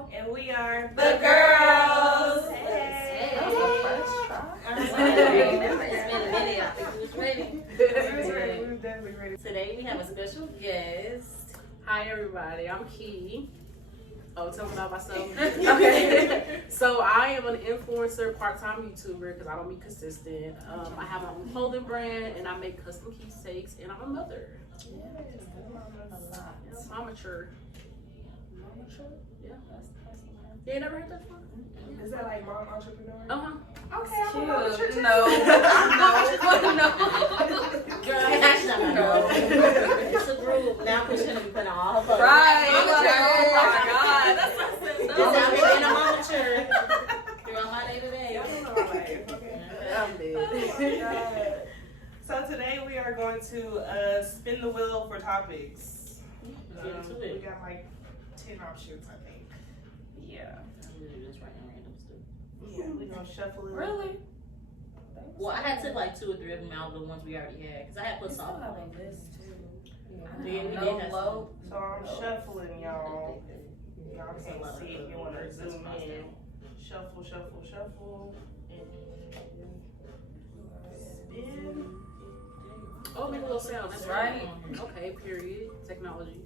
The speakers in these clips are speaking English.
Shontrell. And we are the girls. Hey. That was the first try. It's been a minute. I think we was ready. We were definitely ready. Today we have a special guest. Hi everybody, I'm Key. Oh, tell me about myself. Okay. So I am an influencer, part-time YouTuber because I don't be consistent. I have my own clothing brand and I make custom keepsakes and I'm a mother. Yes, I'm mature. Yeah. That's You ain't never heard that before? Is that like mom entrepreneur? Uh-huh. Okay, I'm a mom entrepreneur. No. Girl, that's not no. It's a group. Now we shouldn't be putting all her Right. Mama Oh my God. That's what I said. Just out here being a mama mature. Throughout my day today. Y'all don't know my life, okay? I'm dead. Oh my God. So today we are going to spin the wheel for topics. We got like 10 options, I think. Yeah. Yeah, we're gonna shuffle it. Really? Well, I had took like 2 or 3 of them out of the ones we already had because I had put soft on them. Low. So I'm shuffling, y'all. Y'all can't see if you want to zoom in. Shuffle, shuffle, shuffle. Spin. Oh, make a little sound. That's Right. Okay, period. Technology.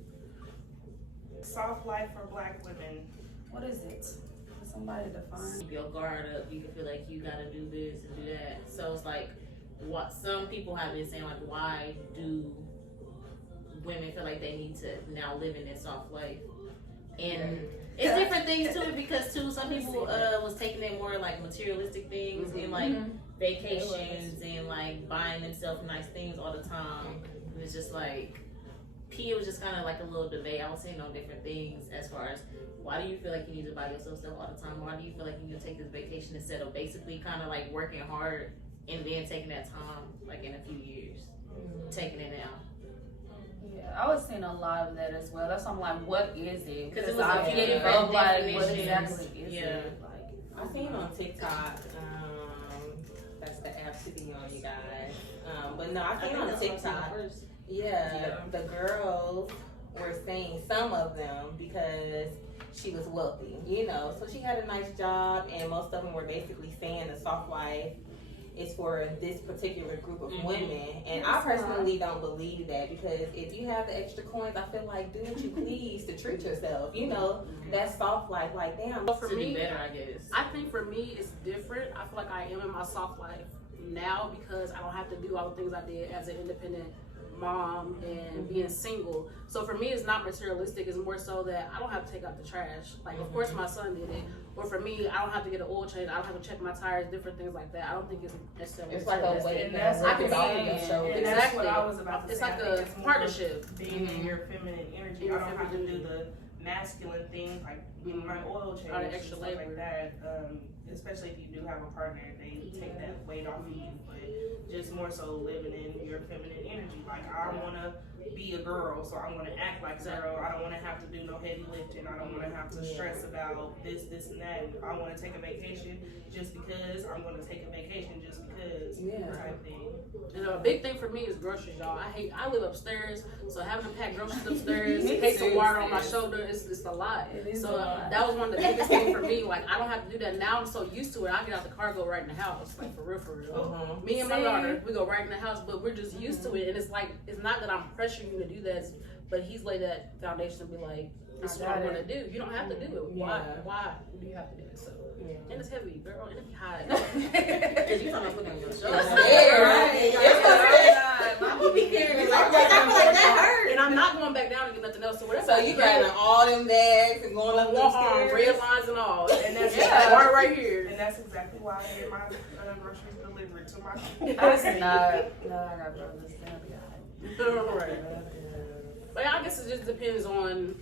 Soft life for black women. What is it? For somebody to find. Keep your guard up. You can feel like you gotta do this and do that. So it's like what some people have been saying, like, why do women feel like they need to now live in this soft life? And it's different things to it because too some people was taking it more like materialistic things and like vacations and like buying themselves nice things all the time. It was just like it was just kind of like a little debate. I was saying on different things as far as why do you feel like you need to buy yourself stuff all the time? Why do you feel like you need to take this vacation instead of basically kind of like working hard and then taking that time like in a few years, taking it now? Yeah, I was seeing a lot of that as well. That's why I'm like, what is it? Because it was I a few don't different know, like, what definitions. exactly is Yeah. it? Like, I seen on TikTok, that's the app to be on, you guys. But no, I seen on TikTok, the girls were saying some of them because she was wealthy, you know. So she had a nice job, and most of them were basically saying the soft life is for this particular group of women. And I personally don't believe that because if you have the extra coins, I feel like do what you please to treat yourself. You know, that soft life, like damn. So for To me, be better, I guess. I think for me it's different. I feel like I am in my soft life now because I don't have to do all the things I did as an independent mom and being single. So for me it's not materialistic, it's more so that I don't have to take out the trash. Like of course my son did it, but for me I don't have to get an oil change, I don't have to check my tires, different things like that. I don't think it's necessarily It's like a materialistic. way And that's I can what see and exactly. that's what I was about to It's say. like I think a it's more partnership. Being in your feminine energy. I don't have to do the masculine things like my oil change All the and extra stuff labor. like that. Especially if you do have a partner, they take that weight off of you. But just more so living in your feminine energy. Like I want to be a girl, so I want to act like a girl. I don't want to have to do no heavy lifting. I don't want to have to stress about this, and that. I want to take a vacation just because I'm going to take a vacation just because type thing. And a big thing for me is groceries, y'all. I live upstairs, so having to pack groceries upstairs, take some water on my shoulder, it's a lot. So that was one of the biggest things for me. Like I don't have to do that now. I'm so used to it. I get out the car, go right in the house, like for real. Me and my daughter, we go right in the house, but we're just used to it. And it's like it's not that I'm pressuring you to do that, but he's laid that foundation to be like, this is what I want to do. You don't have to do it. Why do you have to do it? So. And it's heavy, girl, and it's hot. Because you talking about putting on your shoulders. People be carrying like that. I feel like that hurt. And I'm not going back down to get nothing else. So whatever. So you grabbing all them bags and going up the stairs. Red lines and all. And that's right here. And that's exactly why I get my groceries delivered to my that's not. No, I got brothers. Right. But I guess it just depends on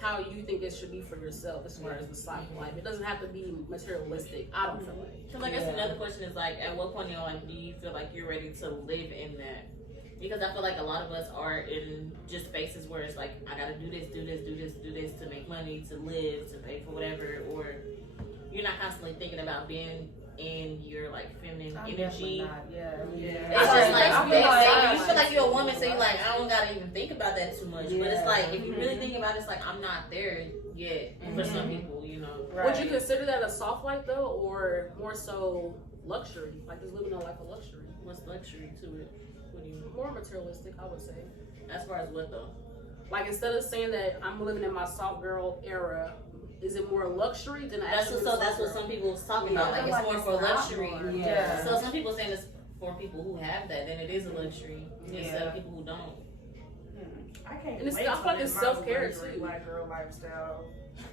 how you think it should be for yourself as far as the soft life. It doesn't have to be materialistic. I don't feel like. So I guess another question is like, at what point in your life do you feel like you're ready to live in that? Because I feel like a lot of us are in just spaces where it's like, I gotta do this to make money, to live, to pay for whatever, or you're not constantly thinking about being in your like feminine energy. It's just like you feel like you're a woman, so you're like, I don't gotta even think about that too much. But it's like if you really think about it, it's like I'm not there yet for some people, you know. Would you consider that a soft life though, or more so luxury? Like just living a life of luxury? What's luxury to it? What do you mean? More materialistic, I would say. As far as what though? Like instead of saying that I'm living in my soft girl era, is it more luxury than That's what some people was talking about. Like it's more for luxury. Yeah. So some people saying it's for people who have that, then it is a luxury instead of people who don't. I can't And it's, wait I feel like it's self-care too. Black girl lifestyle.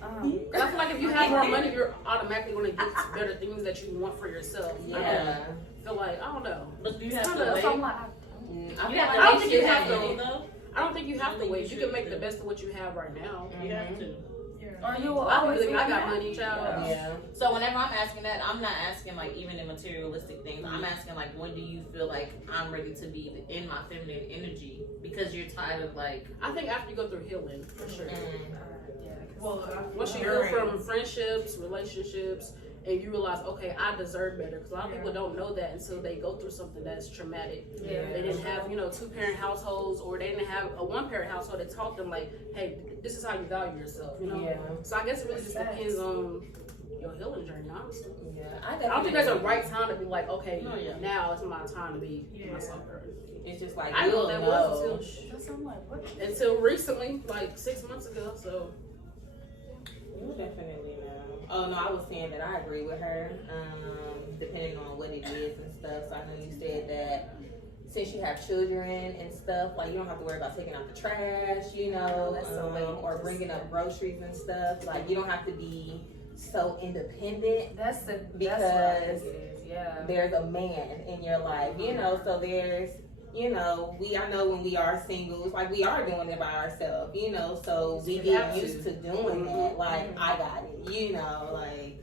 I feel like if you have more money, you're automatically going to get better things that you want for yourself. Yeah. I feel like, I don't know. But do you have to kinda- wait? so I'm like, I You have to I don't wait think till you you have have to- money though. I don't think you have to think wait. you You can should make the either. best of what you have right now. You have to. Or you will I always think be I got happy. money, child. Yeah. So whenever I'm asking that, I'm not asking like even in materialistic things. I'm asking like, when do you feel like I'm ready to be in my feminine energy? Because you're tired of like. I think after you go through healing, for sure. Well, Once you heal from friendships, relationships, and you realize, okay, I deserve better. Because a lot of people don't know that until they go through something that's traumatic. Yeah. They didn't have, 2-parent households, or they didn't have a 1-parent household that taught them, like, hey, this is how you value yourself, Yeah. So I guess it really just depends on your healing journey, honestly. Yeah. I don't think there's a right time to be like, okay, Oh, yeah. now it's my time to be myself first. It's just like I know you'll that know. was That's I'm like, what? until recently, like 6 months ago, so. You definitely know. Oh no, I was saying that I agree with her. Depending on what it is and stuff. So I know you said that since you have children and stuff, like you don't have to worry about taking out the trash, or bringing up groceries and stuff. Like you don't have to be so independent That's what I because think it is. Yeah. there's a man in your life, So there's, I know when we are singles, like we are doing it by ourselves, so we get used to doing that. Like I got it, like.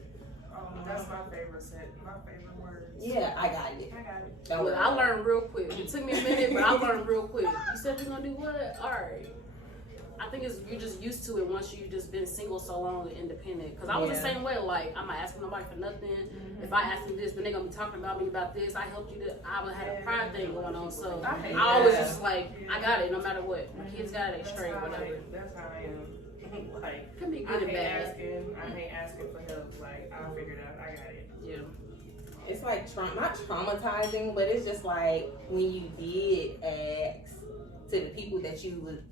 That's my favorite set. My favorite words. Yeah, I got it. I got it. Don't worry. I learned real quick. It took me a minute, but I learned real quick. You said you're gonna do what? All right. I think you're just used to it once you've just been single so long and independent. Because I was the same way. Like, I'm not asking nobody for nothing. If I ask them this, then they're gonna be talking about me about this. I helped you. I would have a pride thing going on. So I always just like, I got it no matter what. My kids got it, they straight, whatever. That's how I am. Like, It can be I good and hate bad. asking for help. Like, I'll figure it out. I got it. Yeah. It's like not traumatizing, but it's just like when you did ask to the people that you would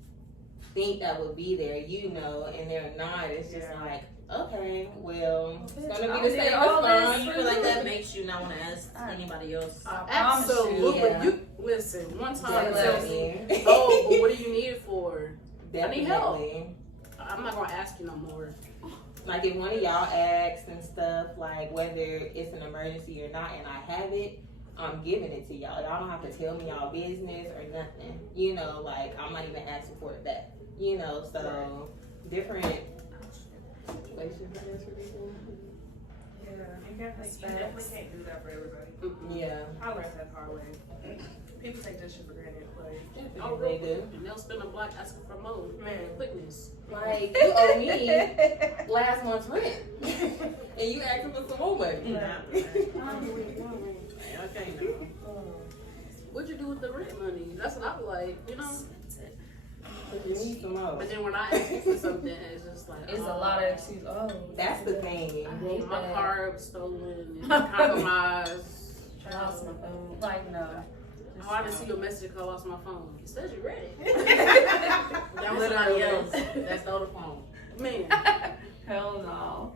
think that would be there, and they're not. It's just like, okay, well, it's gonna be the same. Do you feel like that makes you not want to ask anybody else? Absolutely. Yeah. You listen. One time, Definitely. tell me, oh, but what do you need it for? Definitely. I need help. I'm not gonna ask you no more. Like if one of y'all asks and stuff, like whether it's an emergency or not, and I have it, I'm giving it to y'all. Y'all don't have to tell me y'all business or nothing. Like I'm not even asking for it back. So different situations, I guess, for people. Yeah, you definitely can't do that for everybody. Yeah. I learned that the hard way. People take this shit for granted, like, Oh, They do. And they'll spend a block asking for more. man. Quickness. Like you owe me last month's rent, and you asking for some more money. Okay, no. What'd you do with the rent money? That's what I was like, You need some more. But then when I ask you for something, it's just like, It's a lot of excuses. Oh, That's the thing. hate my that. car was stolen and compromised. Lost my phone. Like, no. Oh, I didn't see your message because I lost my phone. It says you read it. That was somebody else that stole the phone. Man. Hell no.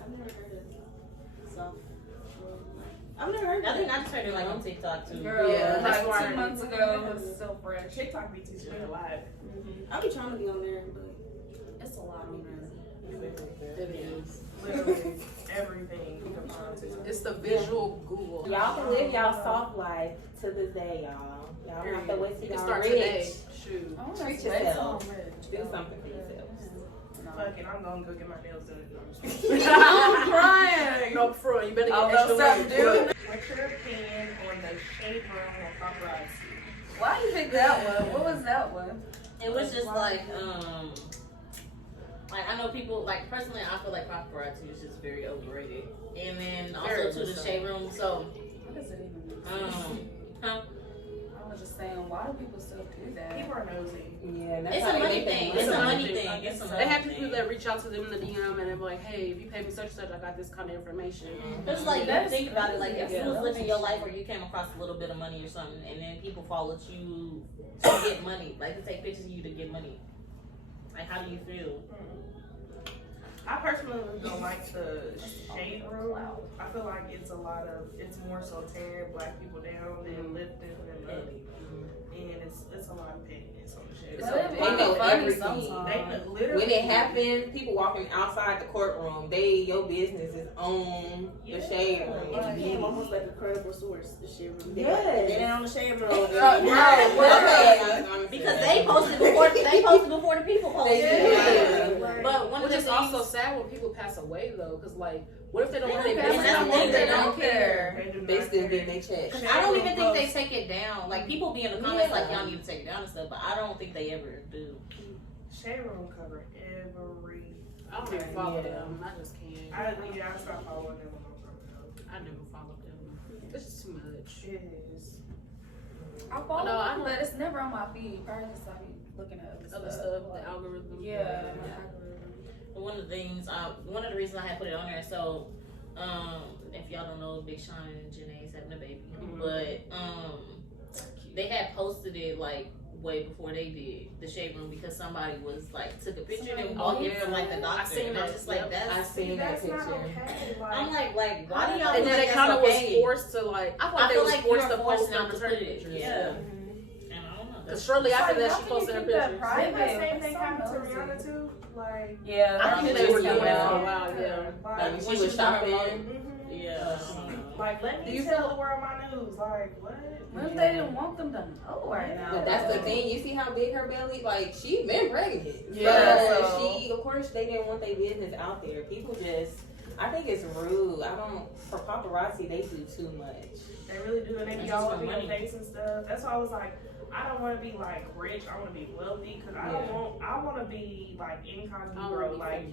I've never heard of soft. I've never heard I that. think I just heard it like on TikTok too. Girl, Yeah, that's like why 2 months ago, it was so fresh. TikTok be teaching me a lot. I be trying to be on there, but It's a lot on there. It is. Literally everything you can find TikTok. It's the visual Google. y'all can live y'all soft life to this day, y'all. Y'all don't have to wait You till can y'all start rich. today. Shoot. Oh, Treat that's yourself. rich. Do something for yourselves. Fuck it, I'm gonna go get my nails done. I'm crying. No, for real. You better get Oh, extra no, something, money. dude. What's your opinion on the shade room or paparazzi? Why you pick that one? What was that one? It was just like I know people like personally I feel like paparazzi is just very overrated. And then also Very to the so. shade room. So What does it even mean? huh? was just saying, why do people still do that? People are nosy. Yeah, that's It's how a they money make their thing. money. It's a money thing. It's a They money have thing. people that reach out to them in the DM and they're like, hey, if you pay me such and such, I got this kind of information. It's like, you think about it, like, if Yeah. you was living your life or you came across a little bit of money or something, and then people follow you to get money, like to take pictures of you to get money. Like, how do you feel? I personally don't like the shade room. I feel like it's more so tearing black people down than lifting them up. And it's a lot of pettiness on the shade But room. it be They know funny everything. sometimes. They know literally. When it happens, people walking outside the courtroom, your business is on the shade room. It became almost like a credible source, the shade room. Yes. They ain't on the shade room. Because they posted before the people posted. Yeah. But one of Which the is things, also sad when people pass away though, because like, what if they don't They want don't their care. business? That's the thing, They they don't care. They do They not still care. getting their check. I don't even think they take it down. Like, people be in the comments like, Yeah. y'all need to take it down and stuff, but I don't think they ever do. Shade room cover every. I don't even follow them. I just can't. I stopped following them a long time ago. I never followed them. It's just too much. It is. I follow No, I them, don't- but it's never on my feed. Probably just I be looking at Other stuff, the algorithm. Yeah, my algorithm. One of the things, one of the reasons I had put it on there, so, if y'all don't know, Big Sean and Janae's having a baby, but, they had posted it, like, way before they did, the shade room, because somebody was, like, took a picture and walked in from, like, the doctor, I seen and I was that. just like, Yep. that's, I seen that That's not picture. okay. I'm like, why do y'all And think then they that's kind of okay? was forced to like. I feel like I they feel was like forced you're to forcing post them on to the put it, pictures. yeah. And I don't know. Because shortly after that, she How posted her can you keep that pictures. private? Didn't the same That's thing so happen to nosy. Rihanna too? Like, Yeah, I think they were doing it for a while. Yeah. Like like, when she When was she was on her shopping. Yeah. like, let Do me you tell the world my news. Like, what? What if they didn't want them to know right now? But that's the thing. You see how big her belly? Like, she been pregnant. Yeah, But so- she, of course, they didn't want their business out there. People just, I think it's rude. For paparazzi, they do too much. They really do, and they be That's all just up in for your money. face and stuff. That's why I was like, I don't want to be like rich. I want to be wealthy because I want to be like incognito. Like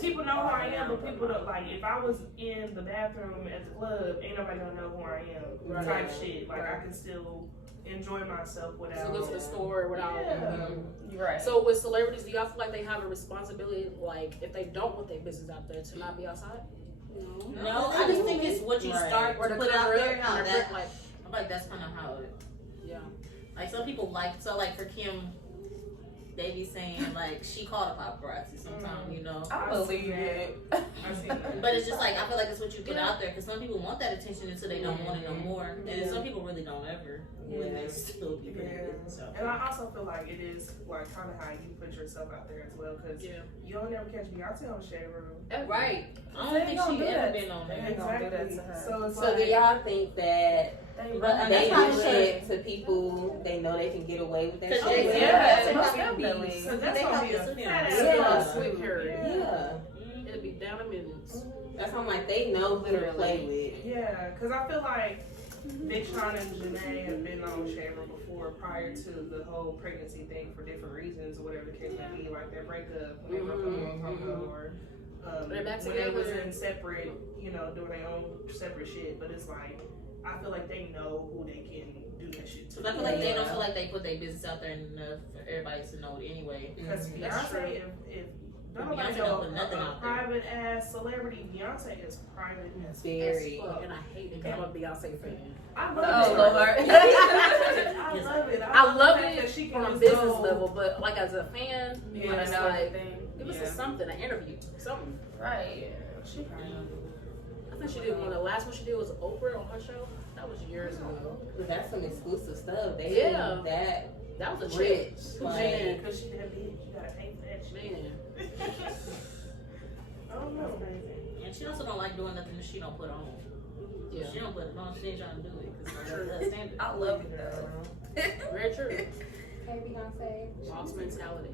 people know who I am, but people don't like. If I was in the bathroom at the club, ain't nobody gonna know who I am. Right. Type shit. Like I can still enjoy myself without. So go to the store without. Yeah. You're right. So with celebrities, do y'all feel like they have a responsibility, like if they don't want their business out there, to not be outside? No, I just think it's what you start Or to to put out cover there. up, How or that, like, I'm like, that's kind of how it. yeah. Like, some people like for Kim, they be saying like she called a paparazzi sometimes, you know. I believe it. I see that. But it's just like, I feel like it's what you put out there, because some people want that attention until they don't want it no more, and some people really don't ever, when they still be pregnant. So. And I also feel like it is like kind of how you put yourself out there as well, because you don't never catch Beyonce on Shade Room. Right. I don't They think gonna she do ever that. been on They there. ain't gonna do that to her. So it's So like, do y'all think that They But they that's how do it it to people they know they can get away with that Because shit? they- Yeah, they most probably be- definitely. so that's They gonna got be a this in there. fat Yeah. ass Sweet hair. Yeah. It'll be down in minutes. That's how I'm like, they know who to play with. Yeah, because I feel like Big Sean and Janae have been on Shade Room before prior to the whole pregnancy thing for different reasons or whatever the case may be, like their breakup when they broke up a long time ago, or They're back when they was together. in separate, doing their own separate shit. But it's like, I feel like they know who they can do that shit to. Because I feel like they don't feel like they put their business out there enough for everybody to know it anyway. Because That's true. Beyonce, if don't nobody Beyonce know don't put nothing a out there. private ass celebrity, Beyonce is private as Very. As fuck, and I hate it because I'm a Beyonce fan. I Oh, love it. Lord. I love it. I love the fact that it she can from a just business go- level, but like as a fan, You when wanna it's know like, everything. it was Yeah. just something, an interview, something. Right. She probably I think she did one. The last one she did was Oprah on her show. That was years ago. That's some exclusive stuff. They Yeah. do that That was a rich. chick. Like, Man. Because she that big, you gotta pay for that shit. Man. I don't know. And she also don't like doing nothing that she don't put on. Yeah. She don't put it on, she ain't trying to do it. Because that's standard. I love it though. Very true. Hey, Beyonce. Boss mentality.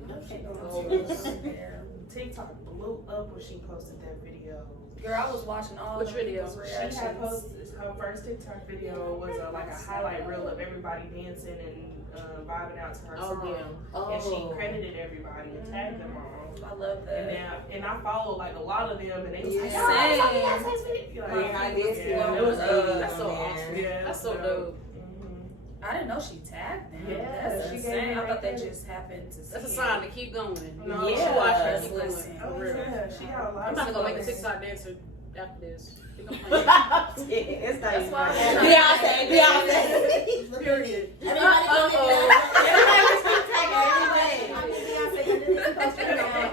TikTok blew up when she posted that video. Girl, I was watching all Which the video? people's She had reactions. posted her first TikTok video was like a highlight reel of everybody dancing and vibing out to her Oh, song. yeah. And she credited everybody and tagged them all. I love And that. then I followed like a lot of them, and they was like, Yeah. "Oh, I saw Beyonce's video." Yeah, I did see yeah, one. it was That's so Yeah. awesome. yeah, That's so so dope. Mhm. I didn't know she tagged them. Yeah, That's she insane. gave I thought that them- just happened to see. That's a it. sign to keep going. No, You yeah. should watch her keep going. Listen. Oh, For real. yeah, she got a lot I'm of about to go make a stuff. TikTok dancer after this. It's not That's even why- Beyonce. Period. Everybody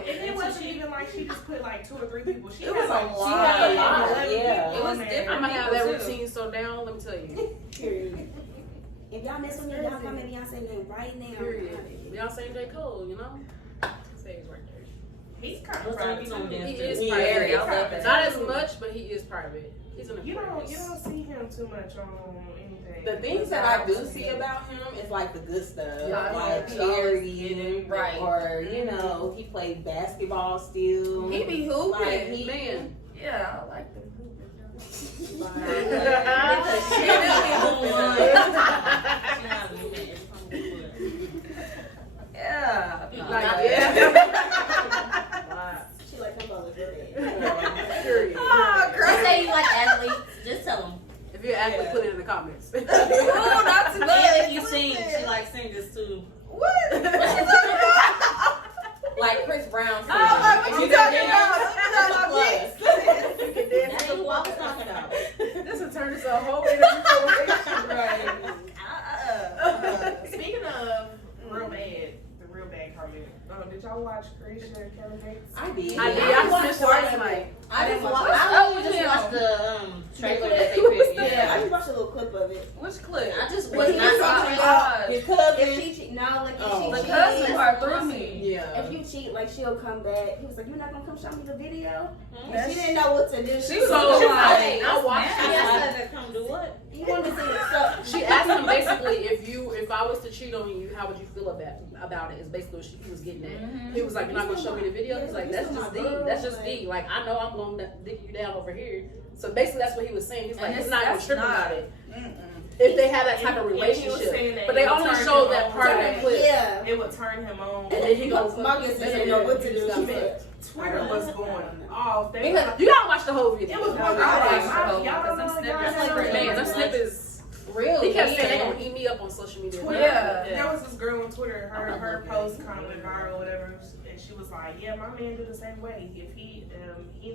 And it wasn't even like she just put like 2 or 3 people. She It had was a like lot. she had Yeah. 11 Yeah. people It was on there. different. I'm gonna have that People, too. routine so down. Let me tell you. Period. If y'all mess with me, y'all comment Beyonce name right now. Period. Beyonce and J. Cole, you know? Say it's right there. He's kind Those of are private people on too. there. He is Yeah. private. I love it. Not as much, but he is private. He's an You Aquarius. don't see him too much on anything. The things that I do see about him is like the good stuff, Yeah, like yeah. charity, Right. or you know, he played basketball still. He be hooping. Like, he- Man. Yeah, I like them hooping. Yeah. Like, yeah. She like her mother. Period. Oh, Just say you like athletes. Just tell them. If you're athlete, put it in the comments. Ooh, not too And much. if you sing, she likes singers too. What? Like Chris Brown. Oh, like what you talking about? That's what I was talking about. This will turn into a whole interview. Right. Speaking of real bad, the real bad comment. Did y'all watch Quisha and Kevin Gates? I did. I did. I finished last night. I didn't watch. I just watched the trailer that they picked. Yeah, I Yeah. just watched a little clip of it. Which clip? I just But was he not was watching. talking His If cousin. she cheat, no, like if Oh. she The cheat, cousin part threw me. Yeah. if you cheat, like she'll come back. He was like, "You're not gonna come show me the video." Hmm? And she didn't know what to do. She was So, so like, like, I watched She it. asked her to come do what? He wanted to see the stuff. She asked him basically if I was to cheat on you, how would you feel about it? Is basically what he was getting at. He was like, "You're not gonna show me the video." He's like, "That's just D. That's just D. Like I know I'm gonna dick you down over here." So basically, that's what he was saying. He's like, And he's it's- not gonna that's trip not- about it Mm-mm. if they have that type of And he was saying relationship. that But they it would only turn showed him that on. part of the clip. Yeah. It would turn him on. And then he goes, Marcus didn't know what to do. She said, Twitter was going off. They Because you gotta watch the whole video. it was No, going I off. watched the whole Y'all because don't them know, y'all snippets don't are know. Man, that crazy. snip is. Really? He kept saying they Yeah. gonna eat me up on social media. Yeah. There was this girl on Twitter, I'm her not post kind of went viral, whatever, and she was like, "Yeah, my man do the same way. If he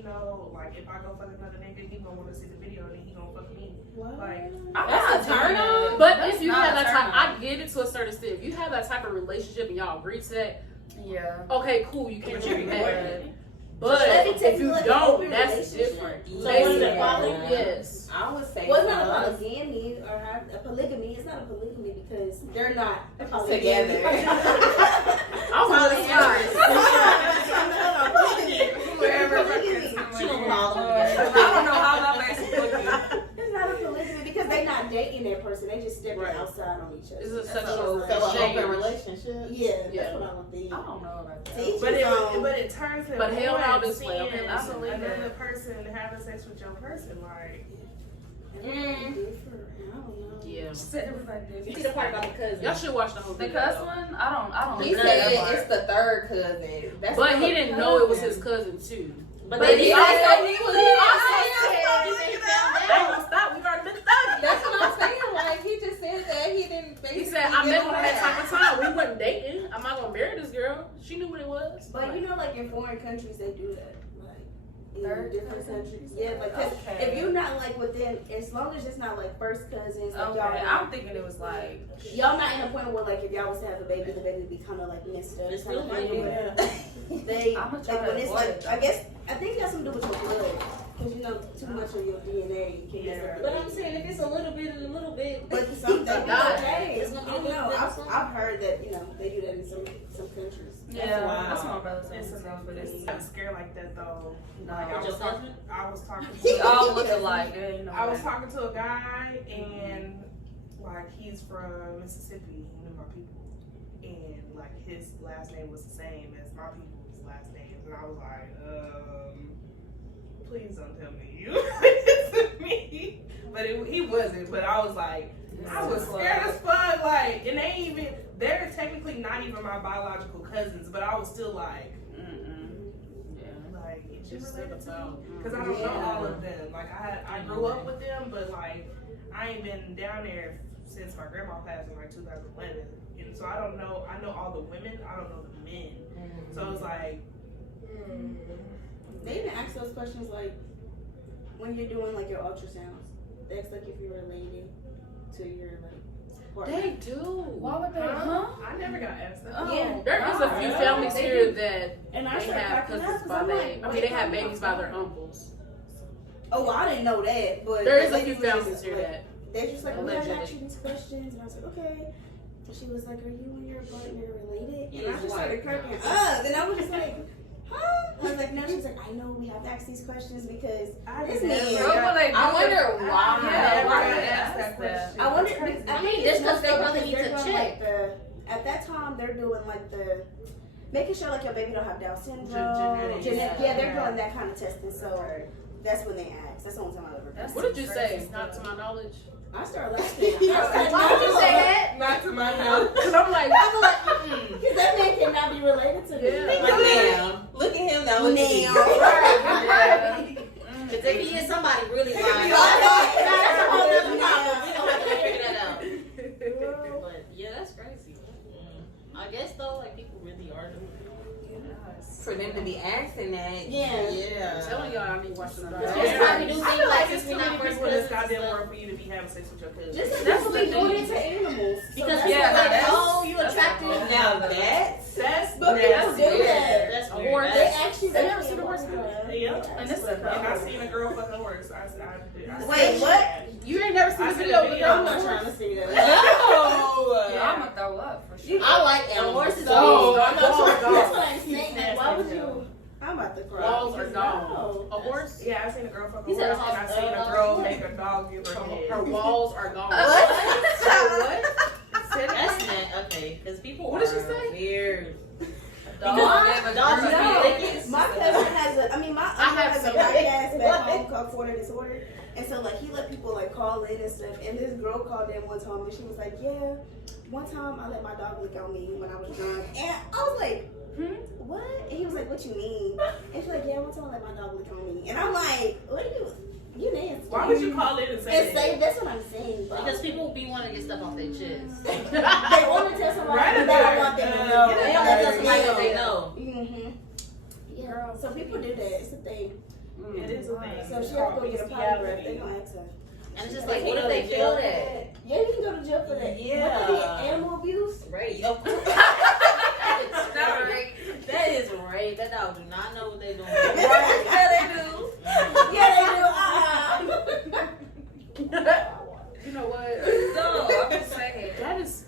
know, like, if I go fuck another nigga, he gonna want to see the video, and then he gonna fuck me." Like, I'm That's not a turn doing on? that. But That's if you not have a that turn type, I on. get it to a certain extent. If you have that type of relationship and y'all agree to that, Yeah. okay, cool, you can't But be you mad. ignored But Let me tell if you, you like, an don't, open that's relationship. different. So was it Yeah. poly? Yes. I would say well, it's not a so. polygamy or a polygamy. It's not a polygamy because they're not Together. I was Whoever She gonna call them. I don't know how that makes it look. It's not a polygamy because they're not dating that person. They just stepping Right. outside on each It's other. a sexual So an exchange. open relationship. Yeah, Yeah. that's what I would think. I don't know about that. See? but it turns him But hell on no, this way, seeing okay, let's believe another that. person having sex with your person, like. Different. I don't know. Yeah. Said it was like You this. see the part about the cousin. Y'all should watch the whole The video. cuss though. one? I don't He know said that part. it's the third cousin. That's But not he a didn't know it was cousin. his cousin too. But But then he he also also he was he found I ain't out. gonna stop. We've already been thugging. That's what I'm saying. Like he just said that he didn't. He said I met him at that type of time. We wasn't dating. I'm not gonna marry this girl. She knew what it was. But you know, like in foreign countries, they do that. Like in Third different cousins? countries, yeah. Like 'cause Okay. if you're not like within, as long as it's not like first cousins, like Okay, y'all, I'm thinking it was like. y'all not in a point where like if y'all was to have a baby, the baby would be kind of like messed up. It's kinda still thing, baby. where They I'ma try like to when it's avoid like it, I guess I think it has something to do with your blood because you know too much of your DNA you can mess up. the But I'm baby. saying if it's a little bit. But some they do God. okay. It's gonna be I don't a know. good I've heard that they do that in some countries. Yeah, Wow. that's what my brother said. It's enough for this. I'm scared like that though. Like, No. I was talking. We all look alike. Yeah, you know I was that. talking to a guy and like he's from Mississippi. He knew my people, and like his last name was the same as my people's last names, and I was like, please don't tell me you it's me. But he wasn't. But I was like, I was scared as fuck. Like, and they're technically not even my biological cousins, but I was still like. Like, it's just related to me. Because I don't know all of them. Like, I grew up with them, but like, I ain't been down there since my grandma passed in like 2011, and so I don't know. I know all the women. I don't know the men. So it's like. They even ask those questions like when you're doing like your ultrasounds. They ask like if you're related to your like partner. They do. Why would they? Huh? I never got asked that. Yeah. There is a few families here that And I they started have cracking up cousins 'cause by I'm their. like, I mean, wait, they have I'm babies not by their uncles. Oh, well, I didn't know that, but There is a the few lady was families just here like, that. they're just like, we Allegedly. gotta ask you these questions, and I was like, okay. And she was like, are you and your partner related? He And I is just white. started cracking up, and I was just like, huh? I was like, no. She's like, I know we have to ask these questions because this man. I wonder why. I wonder. I mean, Just 'cause they because really need they're to doing, check. like, at that time, they're doing like making sure like your baby don't have Down syndrome. Genetics. Yeah, they're doing that kind of testing. So that's when they ask. That's the only time I ever. That's What did you say? Not to my knowledge. I started laughing. Why would you say that? Not to my knowledge. Because I'm like, Because that man cannot be related to me. Yeah. But now, look at him now. Look at me. Right. Because if he is somebody really lying, Right. that's a whole other problem. We don't have to figure that out. But yeah, that's crazy. I guess though, like people really are doing it. For them to be asking that. Yeah. Yeah. I'm telling y'all, I need watching the It's dog. just how we do I things feel like like since it's we're too not many first people in this cousins and goddamn stuff. world for you to be having sex with your cousin. Just as That's people what be they doing do. it to animals. Because so people Yeah, like, that's- oh, you that's attracted. wrong. Now that's That's But people do weird. that. That's A weird. horse. They That's- actually. They never seen a horse do Yep. And this is And I seen a girl fuck a horse. I Wait, what? You ain't never seen I the seen video the of the video. girl I'm with not the trying horse? to see that. no. Yeah, I'm gonna throw up for sure. I like animals. Horses So, are I'm not sure. That's what I'm saying. Like, why would you? I'm about to cry. Walls are Because gone. no. A horse? Yeah, I seen a girl fuck a He horse, said and I seen a girl make a dog give her head. Her walls are gone. That's not okay. Because people. What did she are say? Weird. Dog Dogs dogs are are ridiculous. My cousin has a, I mean, my I uncle have has a some- podcast back home called For the Disorder. And so, like, he let people, like, call in and stuff. And this girl called in one time and she was like, yeah, one time I let my dog lick on me when I was drunk. And I was like, what? And he was like, what you mean? And she's like, yeah, one time I let my dog lick on me. And I'm like, what are you nasty. Why would you call in and say And that? say, that's what I'm saying, bro. Because people be wanting to get stuff off their chest. They want to tell somebody Right that I want them to know. there. They don't want to tell somebody what they know. Mm-hmm. Yeah. So people do that. It's a thing. It is a thing. So she has to go get a polygraph. They gonna ask her. And it's just like, what if they feel that? Yeah, you can go to jail for that. Yeah. What is it? Animal abuse? Rape. Of course. Not rape. That is rape. That dog do not know what they're doing. Yeah, they do. Yeah, they do. You know what? No, I'm just saying. That is.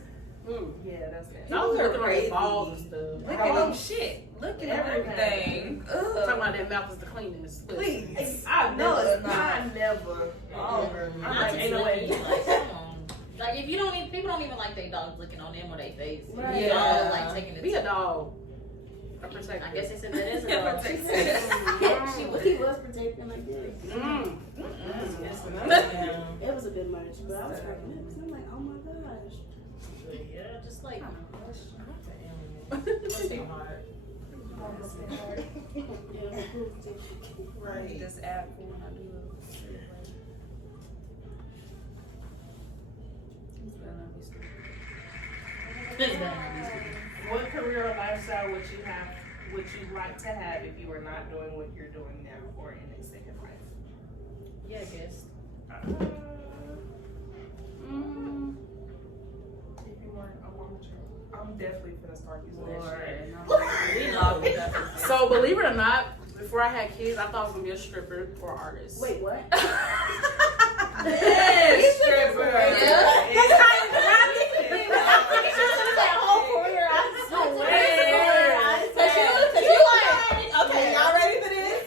Yeah, that's it. I was looking at crazy. her balls and stuff. Look at them shit. Look at everything. Talking Ugh. about that mouth is the cleanest. Please. I No, never. it's not. I never. Oh, I'm Not like, to ain't no way. like, come on. Like if you don't even, people don't even like their dogs looking on them or their face. Right. You know, Yeah. like taking it. Be a dog. A protector. I guess they said that is a dog. He was protecting like this. Mm. It was a bit much, but I was cracking up because I'm like, oh my gosh. Yeah, just like. Right. This app when I do it. What career or lifestyle would you have? Would you like to have if you were not doing what you're doing now or in a second life? Yeah, I guess. If you weren't a woman, I'm definitely gonna start using that shit. We know. So believe it or not, before I had kids, I thought I was gonna be a stripper or artist. Wait, what? Yes, stripper. Okay, y'all ready for this?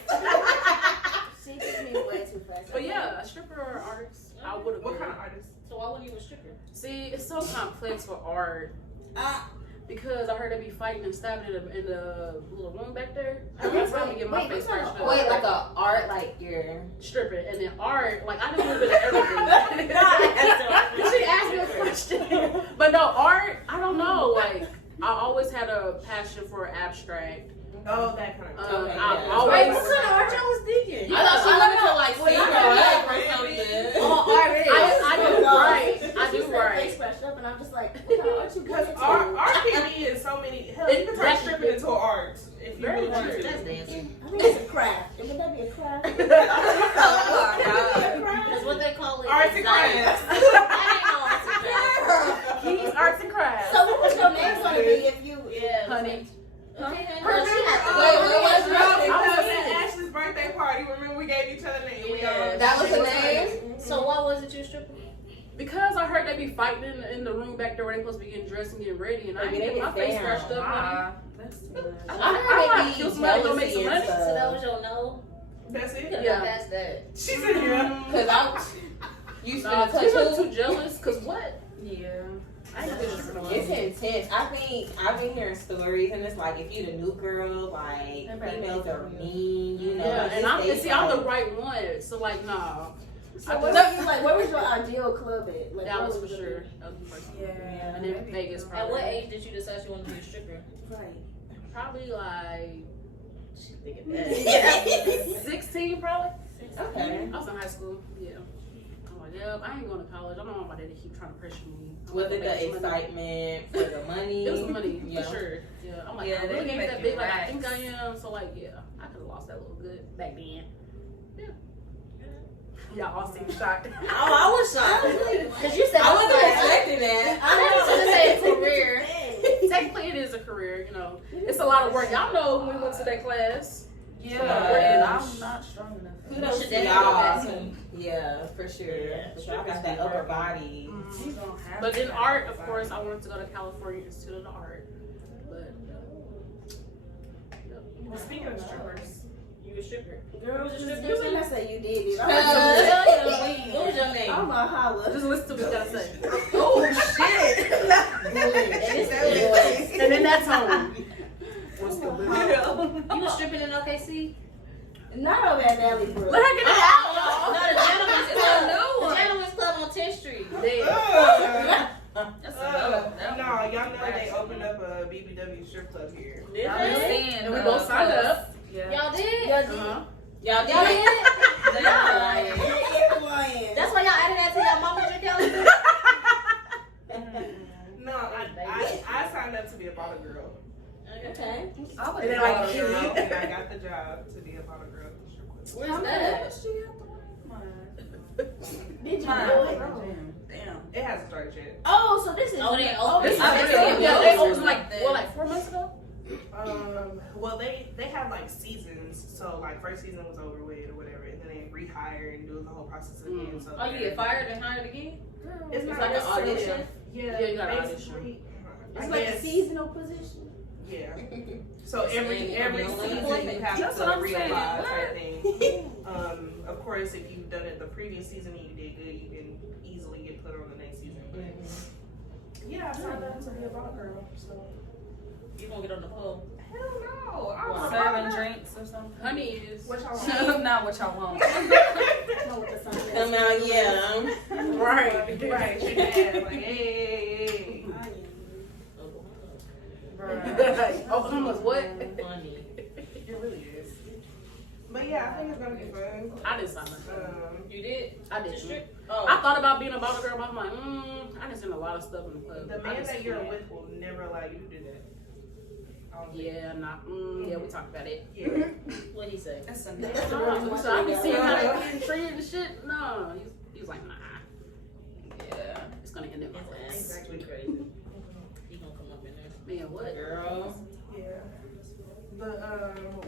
She took me way too fast. But yeah, a stripper or artist, I would have. What kind of artist? So why wouldn't you a stripper? See, it's so complex for art. Because I heard they be fighting and stabbing in the little room back there. Every time I get my face scratched up. Wait, like a art, like your. Stripping and then art, like I do a little bit of everything. She asked me a question. But no, art, I don't know. Like I always had a passion for abstract. Oh, that kind of. Okay, I yeah. always. Wait, what kind of art y'all was thinking? I thought she wanted to like Well, sing y'all or got rap or it. something. Oh, art is. I do write. I do write. craft. Would that be a craft? That's what they call it. Arts and crafts. He's arts and crafts. So what was your name gonna be if you? Yeah, Honey. Okay, Wait, honey. what was your I was name? at Ashley's birthday party. Remember we gave each other names. Yeah. That was the name? So what was it you stripping? Because I heard they be fighting in the room back there where they supposed to be getting dressed and getting ready, and I didn't get my face scratched up. Honey. That's too much. I I heard might they kill be somebody to go make some jealousy and money. So that stuff. was your no? That's it. Yeah. That's that. She said yeah. Cause you Nah, spent a people touch too jealous. Cause what? Yeah. I ain't been stripping no It's money. intense. I think I've been hearing stories, and it's like if you the new girl, like Everybody females are think mean, you know. Yeah, and I'm it's I'm the like- right one. So like, nah. So what you like? Where was your ideal club at? Like, That where was for it? sure. That was the first one. Yeah. And then Vegas At probably. what age did you decide you wanted to be a stripper? Right. Probably like She thinking that. 16 probably. Okay. I was in high school. Yeah. I'm like, yeah, I ain't going to college. I don't want my daddy to keep trying to pressure me. I'm Was like, it make the some money. excitement for the money? It was the money, Yeah. for sure. Yeah. I'm like, Yeah, I really they ain't make that you big like I relax. think I am. So like, yeah, I could have lost that little good back then. Yeah. Y'all all seem shocked. Oh, I was shocked. Cause you said I wasn't expecting that. I was gonna say career. Technically, it is a career. You know, it's a lot of work. Y'all know when we went to that class. Yeah. And I'm not strong enough. Kudos should to definitely go back y'all. to. Yeah, for sure. Yeah, But y'all got that upper body. You don't have But to then have art, of that. course, I wanted to go to California Institute of the Art. But Well, speaking of strippers, You a stripper. Girl, you didn't say you did it. What was your name? I'm a holla. just listen to what you gotta say. Oh shit! And then that's home. You was stripping in OKC? Not over at Valley Brook. Let her get it out. No, the Gentleman's Club. The Gentleman's Club on 10th Street. That's no, y'all know they opened up a BBW strip club here. Did I've been they? seeing And we both signed up. Yeah. Y'all did? Uh-huh. Y'all Y'all did? did? That's why y'all added that to y'all mama's calendar? No, I signed up to be a bottle girl. Okay. I would And then, like like, Bottle girl, and I got the job to be a bottle girl at the strip club. Where's that? Did you Mine. do it? Damn. It hasn't started yet. Oh, so this is. Oh, they opened. This is I real. bet Yeah, they they opened opened like 4 months ago. Well, they have like seasons. So like first season was over with or whatever, and then they rehire and do the whole process again. So Oh, you get fired and hired again? It's It's not like an necessarily audition. Yeah, Yeah, you gotta basically. I It's like a guess, seasonal position. yeah. So every season you have That's to what I'm saying. reapply What? type thing. Of course, if you've done it the previous season and you did good, you can easily get put on the next season. But yeah, I signed up to be a bottle girl. So You gonna get on the pole? hell no, I'm a Serving bottle girl. drinks or something. Honey is. What y'all want? Not what y'all want. Come out, yeah. Right. Right, she mad, like hey. Oklahoma's what? Funny. It really is. But yeah, I think it's gonna be fun. I didn't sign up. You did? I didn't. Strip? Oh. I thought about being a bottle girl, but I'm like, I just seen a lot of stuff in the club. The I man just that you're can't. with will never allow you to do that. I don't think. Yeah, yeah, we talked about it. Yeah. What'd he say? That's a the no. reason So I be seeing how they getting treated and shit. No, he's like, nah. Yeah, it's gonna end in my That's ass. actually crazy. He gonna come up in there. Man, what? Girl. Yeah.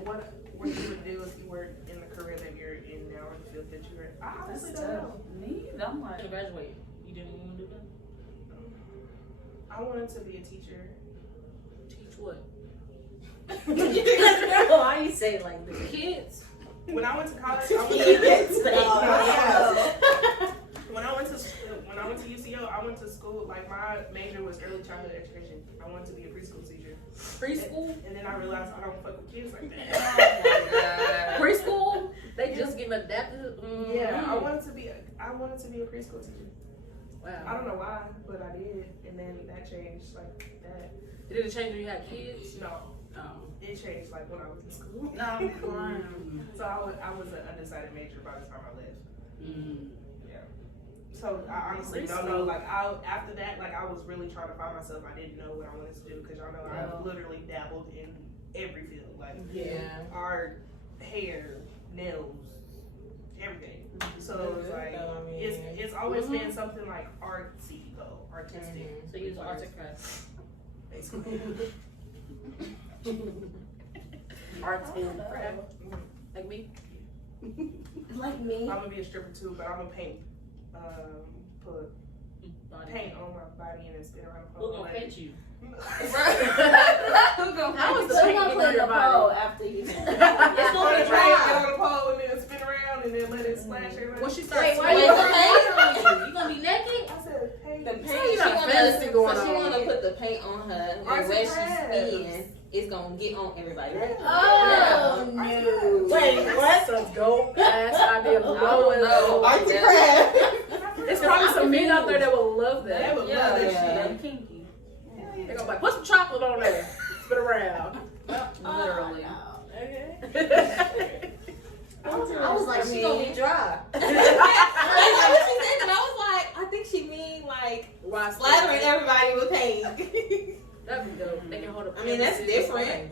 What you would do if you were in the career that you're in now or the field that you're in? I That's honestly don't tough. know. Me? I'm like, To graduate. You didn't even want to do that? I wanted to be a teacher. Teach what? Why you say it like this? Kids. When I went to college, when I went to UCO, I went to school. Like my major was early childhood education. I wanted to be a preschool teacher. Preschool? And then I realized I don't fuck with kids like that. Preschool? They just getting adapted. Yeah, I wanted to be a preschool teacher. I Wow. don't know why, but I did, and then that changed like that. Did it change when you had kids? No, Oh. it changed like when I was in school. no, I'm fine. So I was an undecided major by the time I left. Yeah. So I honestly don't know. Like after that, like I was really trying to find myself. I didn't know what I wanted to do because y'all know I literally dabbled in every field. Like Yeah. art, hair, nails, everything. So it's like it's always been something like artsy though, artistic. So you use arts and crafts. Basically. Arts and craft. Like me. Like me. I'm gonna be a stripper too, but I'm gonna paint, put paint on my body and then spin around the Who's pole. gonna paint you? How was the So paint you're gonna on play your the pole body? after you. It's I'm gonna gonna be try dry. it on the pole and then spin around and then let it splash everywhere. When she starts why you Wait, gonna paint on you gonna be naked? I said paint. The paint, So you got she a fantasy going so she on. wanna put the paint on her, Arts and when and she crafts. spins, it's gonna get on everybody. Oh no! Wait, what? That's a dope ass idea. Blow it know. up. Arts and crafts. It's probably some men out there that would love They that. would Yeah, love that yeah. shit. kinky. They're gonna be like, put some chocolate on there. Spin around. Literally. I was like, She gonna be dry. I know what she said, and I was like, I think she mean like Why slathering everybody with paint. That'd be dope. They can hold up. I mean, that's different.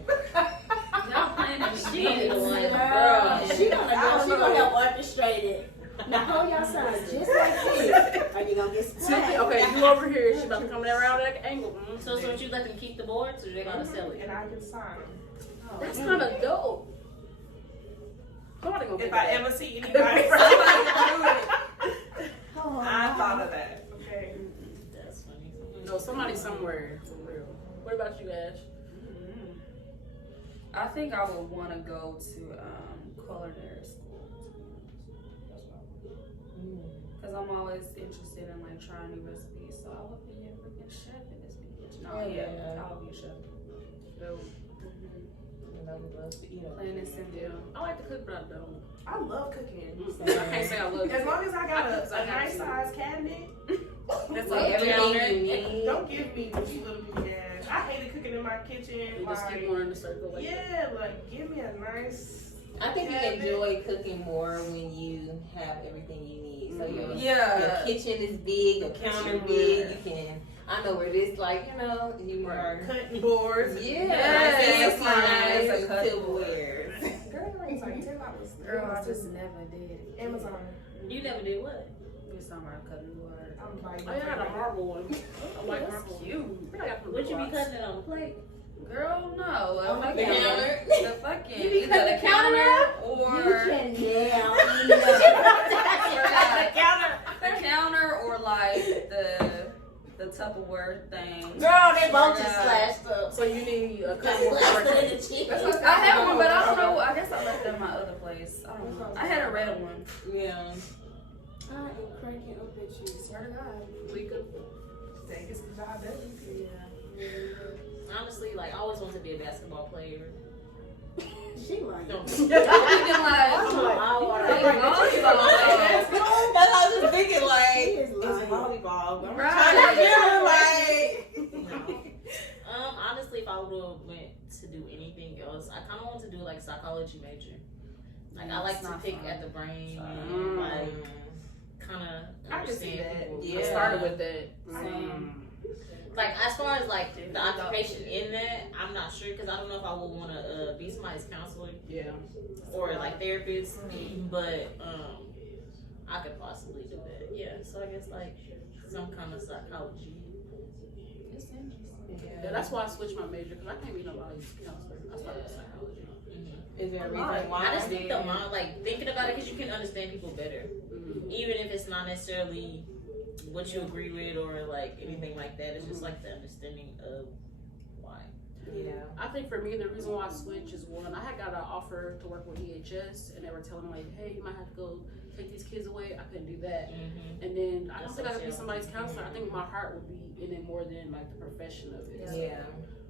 Y'all playing this She gonna be the one. Girl, Girl. she gonna help orchestrate it. Now hold y'all sound just like this. Are you gonna get splashed? Okay, you over here. She about to come around that angle. So would you let them keep the boards, or they gotta sell it? And I can sign. That's kind of dope. Somebody gonna If pick I it up. ever see anybody do it, Oh, I thought of that. Okay. That's funny. No, somebody somewhere. For real. What about you, Ash? I think I would want to go to culinary school. Because I'm always interested in like trying new recipes. So I would be a freaking chef in this bitch. No, yeah, I would be a chef. Dope. Plain and simple. I like to cook, but I don't. I love cooking. I can't say I love As it. long as I got I cook, a I got nice to. size cabinet, That's Like like everything you need. don't give me what you little bitty ass. I hated cooking in my kitchen. You just keep Like, going in the circle. Like yeah, like give me a nice. I think you enjoy cooking more when you have everything you need. So your Yeah. kitchen is big, your counter big. You can. I know where this, like, you know, you are. Cutting boards. Yeah, Yes, fancy nice. knives, A cutting silverware. Girl, it's like $10. Girl, I just never did. Amazon. You never did what? This summer I couldn't do it. I'm buying. oh, yeah, I got a marble one. I like marble. Cute. I got the Would you be blocks. cutting it on the plate? Girl, no. On the fucking- counter? The fucking You be either cutting the the counter counter You or can now. the counter or like the Tupperware thing. Girl, they both just Yeah. slashed up. So you need a Just couple slashed more. it in the cheek. I have one, but I don't know. I guess I left it at my other place. I don't know. I had a red one. Yeah. I am cranking up at you. Swear to God. Malika. Take it to the job, baby. Yeah. Honestly, like I always wanted to be a basketball player. She like, Don't I'm like, That's what I was just thinking, like, She is it's lying. volleyball. I'm Right. trying to get her, like. Honestly, if I would have went to do anything else, I kind of want to do like psychology major. Like I like It's to not pick fun. at the brain Mm. and like kind of I can see understand that. people. Yeah. I started with that. Same. Like as far as like the occupation in that, I'm not sure because I don't know if I would want to be somebody's counselor Yeah. or like therapist, but I could possibly do that. Yeah, so I guess like some kind of psychology. It's interesting. Yeah, that's why I switched my major because I can't be nobody's counselor. I started with psychology. Is there a reason why? I just think the mind, like thinking about it, because you can understand people better, even if it's not necessarily what you agree with or like anything like that. It's just like the understanding of why. Yeah. I think for me, the reason why I switched is one, I had got an offer to work with EHS, and they were telling me like, hey, you might have to go take these kids away. I couldn't do that. And then I don't think I could be somebody's counselor. I think my heart would be in it more than like the profession of it. So Yeah.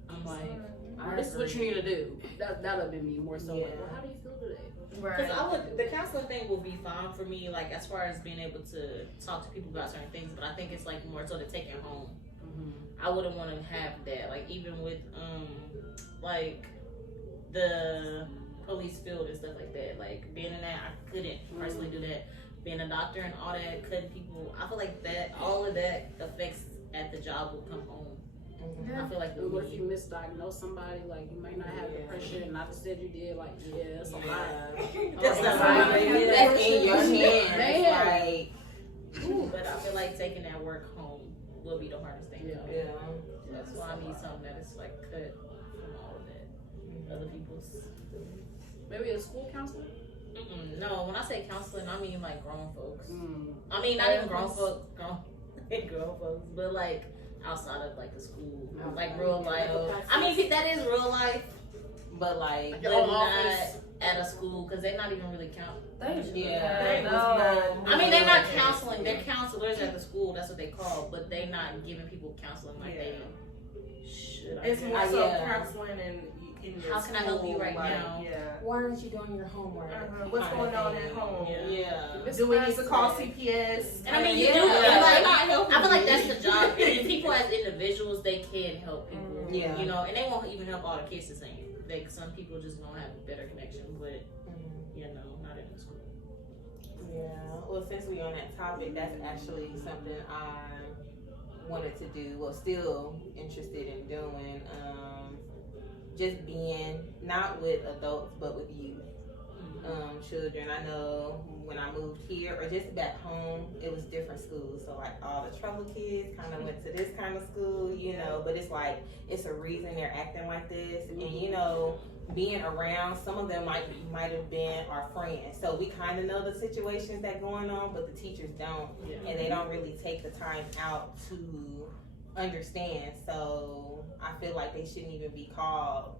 I'm like, this is what you need to do. That'd have been me more so. Like, well, how do you feel today? Because the counseling thing will be fine for me, like as far as being able to talk to people about certain things. But I think it's like more so to take it home. I wouldn't want to have that. Like even with like the police field and stuff like that. Like being in that, I couldn't personally do that. Being a doctor and all that, cutting people. I feel like that all of that affects at the job will come home. I feel like what if you misdiagnose somebody? Like you might not have depression, and I just said you did. Like it's a lot. That's not in your hands. Man. But I feel like taking that work home will be the hardest thing. Yeah. That's why I need something that is like cut from all of that. Other people's. Maybe a school counselor. No, when I say counseling, I mean like grown folks. I mean not even grown folks, but like outside of like the school, like real life. I mean that is real life, but like not at a school because they're not even really count. I mean they're not counseling. They're counselors at the school. That's what they call, but they're not giving people counseling like they should. It's more so counseling and. How can I help you right now? Yeah. Why aren't you doing your homework? What's going on at home? Yeah. Do we need to call CPS? And I mean, you do. Like, I feel like that's the job. And people as individuals, they can help people. Yeah. You know, and they won't even help all the kids the same. Like some people just don't have a better connection, but you know, not in the school. Yeah. Well, since we're on that topic, that's actually something I wanted to do. Well, still interested in doing. Just being not with adults but with youth, children. I know when I moved here or just back home, it was different schools. So like all the trouble kids kind of went to this kind of school, you know. But it's like it's a reason they're acting like this, and you know, being around some of them might have been our friends. So we kind of know the situations that going on, but the teachers don't, and they don't really take the time out to understand. So I feel like they shouldn't even be called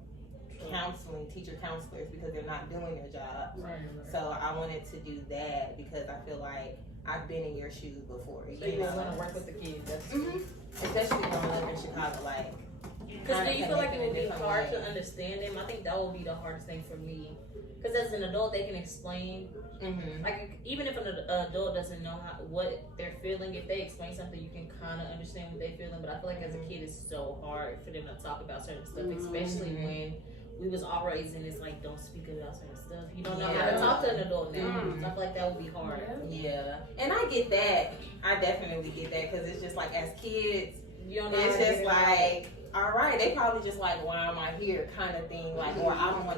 teacher counselors because they're not doing their job. Right. So I wanted to do that because I feel like I've been in your shoes before. So you want to work with the kids, especially growing up in Chicago, like. Because do you feel like it would be hard to understand them? I think that would be the hardest thing for me. Because as an adult, they can explain. Like even if an adult doesn't know what they're feeling, if they explain something, you can kind of understand what they're feeling. But I feel like as a kid, it's so hard for them to talk about certain stuff, especially when we was all raised in this like don't speak about certain stuff. You don't know how to talk to an adult now. Stuff like that would be hard. Yeah, and I get that. I definitely get that because it's just like as kids, you don't know. It's just like. All right, they probably just like, why am I here kind of thing, like, or I don't know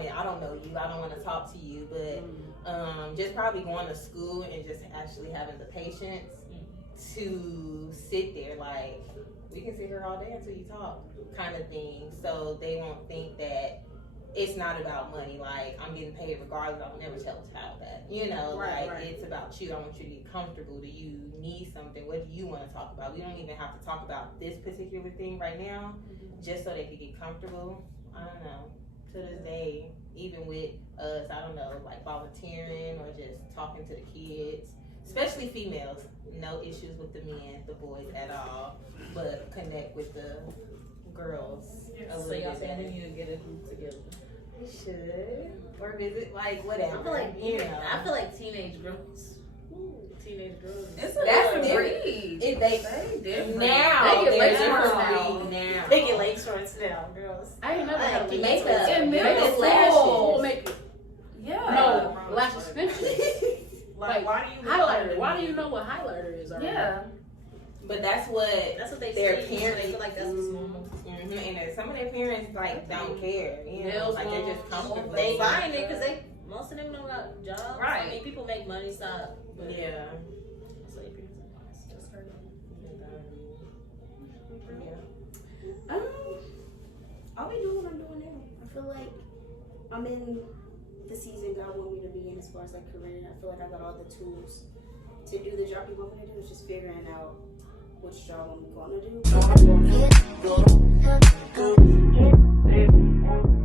you, I don't want to talk to you, but just probably going to school and just actually having the patience to sit there, like, we can sit here all day until you talk kind of thing, so they won't think that it's not about money, like, I'm getting paid regardless, I would never tell a child that, you know, it's about you, I want you to be comfortable, do you need something, what do you want to talk about, we don't even have to talk about this particular thing right now, just so they can get comfortable. I don't know, to this day, even with us, I don't know, like volunteering or just talking to the kids, especially females, no issues with the men, the boys at all, but connect with the girls. So y'all saying we need to get a group together? We should, or visit, like whatever. I feel like I feel like teenage girls. Teenage girls. It's That's different. They different. now They get they're lace fronts different now. They get leg shorts now, girls. I ain't never had a lace makeup. front. In middle Makeup school. lashes. Make Yeah. no lash extensions. Like, why do you highlighter? Why do you know what highlighter is? Already? Yeah. But that's what they their see. parents They feel like that's what's normal. and then some of their parents like don't care, you know, Nails like they're just comfortable. They buying it because most of them don't got jobs. Right. I mean, people make money, so Yeah. So your parents are nice. Just heard that. I'll be doing what I'm doing now. I feel like I'm in the season God want me to be in as far as like career. I feel like I got all the tools to do the job He want me to do. It's just figuring out which job I'm going to do.